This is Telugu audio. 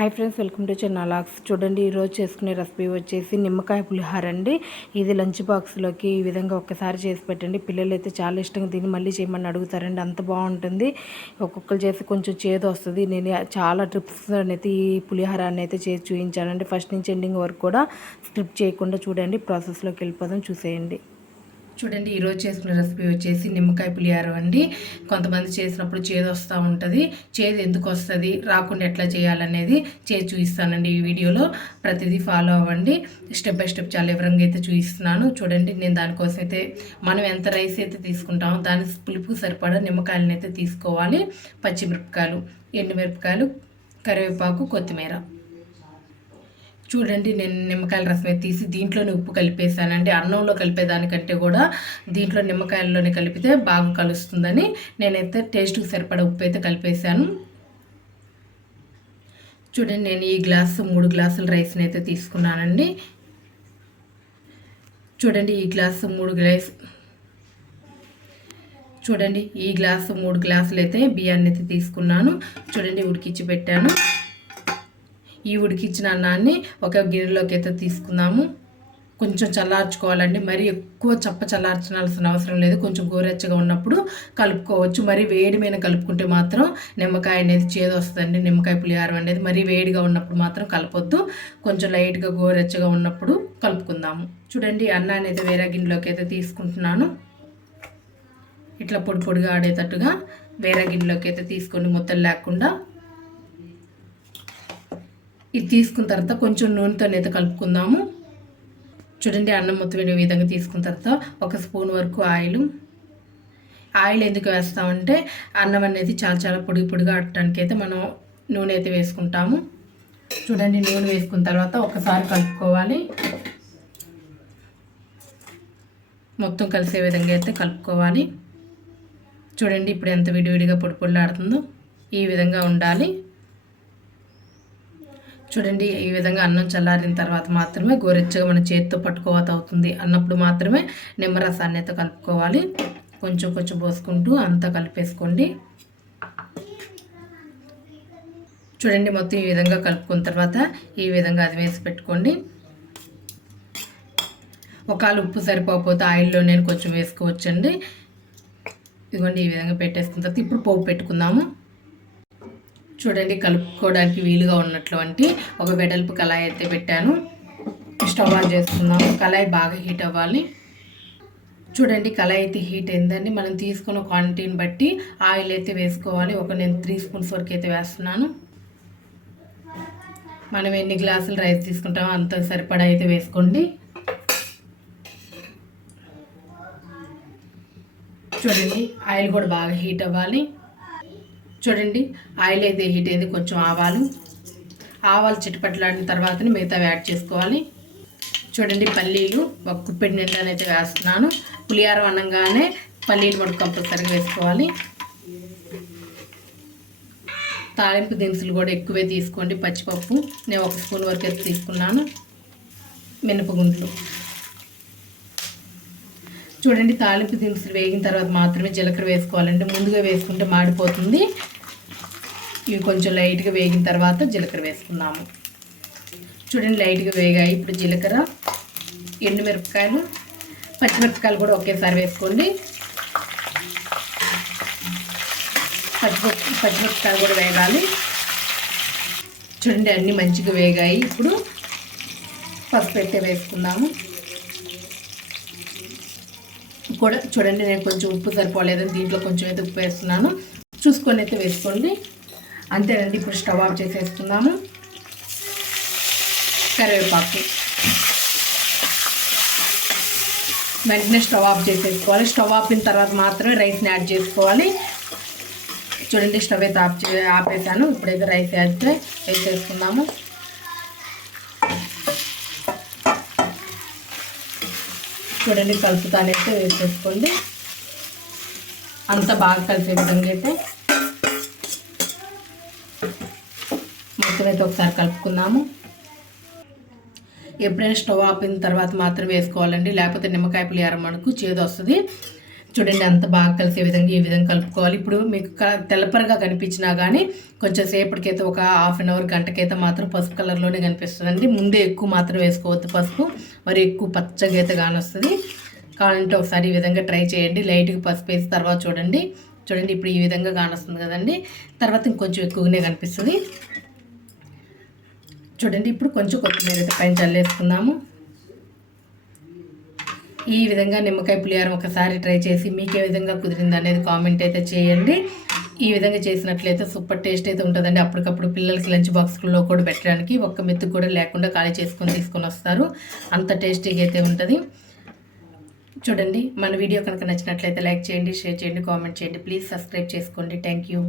హాయ్ ఫ్రెండ్స్ వెల్కమ్ టు చెన్నాలాక్స్ చూడండి ఈరోజు చేసుకునే రెసిపీ వచ్చేసి నిమ్మకాయ పులిహార అండి. ఇది లంచ్ బాక్స్లోకి ఈ విధంగా ఒక్కసారి చేసి పెట్టండి. పిల్లలు అయితే చాలా ఇష్టంగా దీన్ని మళ్ళీ చేయమని అడుగుతారండి. అంత బాగుంటుంది. ఒక్కొక్కరు చేసి కొంచెం చేదు వస్తుంది. నేను చాలా ట్రిప్స్ అయితే ఈ పులిహారాన్ని అయితే చేసి చూపించానండి. ఫస్ట్ నుంచి ఎండింగ్ వరకు కూడా స్క్రిప్ట్ చేయకుండా చూడండి. ప్రాసెస్లోకి వెళ్ళిపోదాం చూసేయండి. చూడండి ఈరోజు చేసుకున్న రెసిపీ వచ్చేసి నిమ్మకాయ పులిహారం అండి. కొంతమంది చేసినప్పుడు చేదు వస్తూ ఉంటుంది. చేదు ఎందుకు వస్తుంది? రాకుండా ఎట్లా చేయాలనేది చేసి చూపిస్తానండి ఈ వీడియోలో. ప్రతిదీ ఫాలో అవ్వండి. స్టెప్ బై స్టెప్ చాలా వివరంగా అయితే చూపిస్తున్నాను. చూడండి నేను దానికోసం అయితే మనం ఎంత రైస్ అయితే తీసుకుంటామో దాని పులుపు సరిపడా నిమ్మకాయలను అయితే తీసుకోవాలి. పచ్చిమిరపకాయలు ఎండుమిరపకాయలు కరివేపాకు కొత్తిమీర. చూడండి నేను నిమ్మకాయల రసం తీసి దీంట్లోనే ఉప్పు కలిపేసానండి అన్నంలో కలిపేదానికంటే కూడా దీంట్లో నిమ్మకాయల్లోనే కలిపితే బాగా కలుస్తుందని నేనైతే టేస్ట్కి సరిపడా ఉప్పు అయితే కలిపేశాను. చూడండి నేను ఈ గ్లాసు మూడు గ్లాసుల రైస్ని అయితే తీసుకున్నానండి. చూడండి ఈ గ్లాసు మూడు గ్లాస్ చూడండి ఈ గ్లాసు మూడు గ్లాసులు అయితే బియ్యాన్ని అయితే తీసుకున్నాను. చూడండి ఉడికిచ్చి పెట్టాను. ఈ ఉడికించిన అన్నాన్ని ఒక గిన్నెలోకి అయితే తీసుకుందాము. కొంచెం చల్లార్చుకోవాలండి. మరీ ఎక్కువ చప్ప చల్లార్చాల్సిన అవసరం లేదు. కొంచెం గోరెచ్చగా ఉన్నప్పుడు కలుపుకోవచ్చు. మరీ వేడి మీద కలుపుకుంటే మాత్రం నిమ్మకాయ అనేది చేదు వస్తుందండి. నిమ్మకాయ పులిహారం అనేది మరీ వేడిగా ఉన్నప్పుడు మాత్రం కలపొద్దు. కొంచెం లైట్గా గోరెచ్చగా ఉన్నప్పుడు కలుపుకుందాము. చూడండి అన్నాన్ని అయితే వేరే గిన్నెలోకి అయితే తీసుకుంటున్నాను. ఇట్లా పొడి పొడిగా ఆడేటట్టుగా వేరే గిన్నెలోకి అయితే తీసుకొని మొత్తం లేకుండా. ఇది తీసుకున్న తర్వాత కొంచెం నూనెతో అయితే కలుపుకుందాము. చూడండి అన్నం మొత్తం ఈ విధంగా తీసుకున్న తర్వాత ఒక స్పూన్ వరకు ఆయిల్. ఆయిల్ ఎందుకు వేస్తామంటే అన్నం అనేది చాలా చాలా పొడి పొడిగా ఆడటానికి అయితే మనం నూనె అయితే వేసుకుంటాము. చూడండి నూనె వేసుకున్న తర్వాత ఒకసారి కలుపుకోవాలి. మొత్తం కలిసే విధంగా అయితే కలుపుకోవాలి. చూడండి ఇప్పుడు ఎంత విడివిడిగా పొడి పొడిలాడుతుందో ఈ విధంగా ఉండాలి. చూడండి ఈ విధంగా అన్నం చల్లారిన తర్వాత మాత్రమే గోరెచ్చగా మన చేతితో పట్టుకోవాత అవుతుంది అన్నప్పుడు మాత్రమే నిమ్మరసాన్ని అయితే కలుపుకోవాలి. కొంచెం కొంచెం పోసుకుంటూ అంతా కలిపేసుకోండి. చూడండి మొత్తం ఈ విధంగా కలుపుకున్న తర్వాత ఈ విధంగా అది వేసి పెట్టుకోండి. ఒకవేళ ఉప్పు సరిపోకపోతే ఆయిల్లో నేను కొంచెం వేసుకోవచ్చండి. ఇదిగోండి ఈ విధంగా పెట్టేసుకున్న తర్వాత ఇప్పుడు పోపు పెట్టుకుందాము. చూడండి కలుపుకోవడానికి వీలుగా ఉన్నటువంటి ఒక వెడల్పు కళాయి అయితే పెట్టాను. స్టవ్ ఆన్ చేసుకుందాము కళాయి బాగా హీట్ అవ్వాలి. చూడండి కళాయి అయితే హీట్ అయిందండి. మనం తీసుకున్న క్వాంటిటీని బట్టి ఆయిల్ అయితే వేసుకోవాలి. ఒక నేను త్రీ స్పూన్స్ వరకు అయితే వేస్తున్నాను. మనం ఎన్ని గ్లాసులు రైస్ తీసుకుంటామో అంత సరిపడా అయితే వేసుకోండి. చూడండి ఆయిల్ కూడా బాగా హీట్ అవ్వాలి. చూడండి ఆయిల్ అయితే హీట్ అయింది కొంచెం ఆవాలు. ఆవాలు చిటపట్లాడిన తర్వాత మిగతా యాడ్ చేసుకోవాలి. చూడండి పల్లీలు ఒక కుప్పెడి నిండానైతే వేస్తున్నాను. పులిహారం అనగానే పల్లీలు కూడా కంపల్సరీగా వేసుకోవాలి. తాలింపు దినుసులు కూడా ఎక్కువే తీసుకోండి పచ్చిపప్పు. నేను ఒక స్పూన్ వరకు అయితే తీసుకున్నాను మినపగుండ్లు చూడండి తాలింపు దినుసులు వేగిన తర్వాత మాత్రమే జీలకర్ర వేసుకోవాలండి. ముందుగా వేసుకుంటే మాడిపోతుంది. ఇవి కొంచెం లైట్గా వేగిన తర్వాత జీలకర్ర వేసుకుందాము చూడండి లైట్గా వేగాయి. ఇప్పుడు జీలకర్ర ఎండుమిరపకాయలు పచ్చిమిరపకాయలు కూడా ఒకేసారి వేసుకోండి. పచ్చిమిరప పచ్చిమిరపకాయలు కూడా వేగాలి. చూడండి అన్నీ మంచిగా వేగాయి. ఇప్పుడు పసుపు పెట్టే వేసుకుందాము. కూడా చూడండి నేను కొంచెం ఉప్పు సరిపోలేదని దీంట్లో కొంచెం అయితే ఉప్పు వేస్తున్నాను. చూసుకొని అయితే వేసుకోండి. అంతేనండి ఇప్పుడు స్టవ్ ఆఫ్ చేసేస్తున్నాము. కరివేపాకు. వెంటనే స్టవ్ ఆఫ్ చేసేసుకోవాలి. స్టవ్ ఆపిన తర్వాత మాత్రమే రైస్ని యాడ్ చేసుకోవాలి. చూడండి స్టవ్ అయితే ఆఫ్ చే ఆపేసాను ఇప్పుడైతే రైస్ యాడ్ వేసేసుకున్నాము చూడండి కలుపుతానైతే వేసేసుకోండి. అంత బాగా కలిపే విధంగా అయితే మొత్తం అయితే ఒకసారి కలుపుకుందాము. ఎప్పుడైనా స్టవ్ ఆపిన తర్వాత మాత్రం వేసుకోవాలండి. లేకపోతే నిమ్మకాయ పులిహార మనకు చేదు వస్తుంది. చూడండి అంత బాగా కలిసే విధంగా ఈ విధంగా కలుపుకోవాలి. ఇప్పుడు మీకు తెల్లపరగా కనిపించినా కానీ కొంచెం సేపటికైతే ఒక హాఫ్ అన్ అవర్ గంటకైతే మాత్రం పసుపు కలర్లోనే కనిపిస్తుందండి. ముందే ఎక్కువ మాత్రం వేసుకోవద్దు పసుపు. మరి ఎక్కువ పచ్చగా అయితే కానొస్తుంది. కావాలంటే ఒకసారి ఈ విధంగా ట్రై చేయండి. లైట్గా పసుపు వేసి తర్వాత చూడండి. చూడండి ఇప్పుడు ఈ విధంగా కానొస్తుంది కదండి. తర్వాత ఇంకొంచెం ఎక్కువగానే కనిపిస్తుంది. చూడండి ఇప్పుడు కొంచెం కొత్తిమీర అయితే పైన చల్లేసుకుందాము. ఈ విధంగా నిమ్మకాయ పులిహారం ఒకసారి ట్రై చేసి మీకు ఏ విధంగా కుదిరింది అనేది కామెంట్ అయితే చేయండి. ఈ విధంగా చేసినట్లయితే సూపర్ టేస్ట్ అయితే ఉంటుందండి. అప్పటికప్పుడు పిల్లలకి లంచ్ బాక్స్లో కూడా పెట్టడానికి ఒక్క మెత్తు కూడా లేకుండా ఖాళీ చేసుకొని తీసుకొని వస్తారు. అంత టేస్టీగా అయితే ఉంటుంది. చూడండి మన వీడియో కనుక నచ్చినట్లయితే లైక్ చేయండి షేర్ చేయండి కామెంట్ చేయండి. ప్లీజ్ సబ్స్క్రైబ్ చేసుకోండి. Thank you.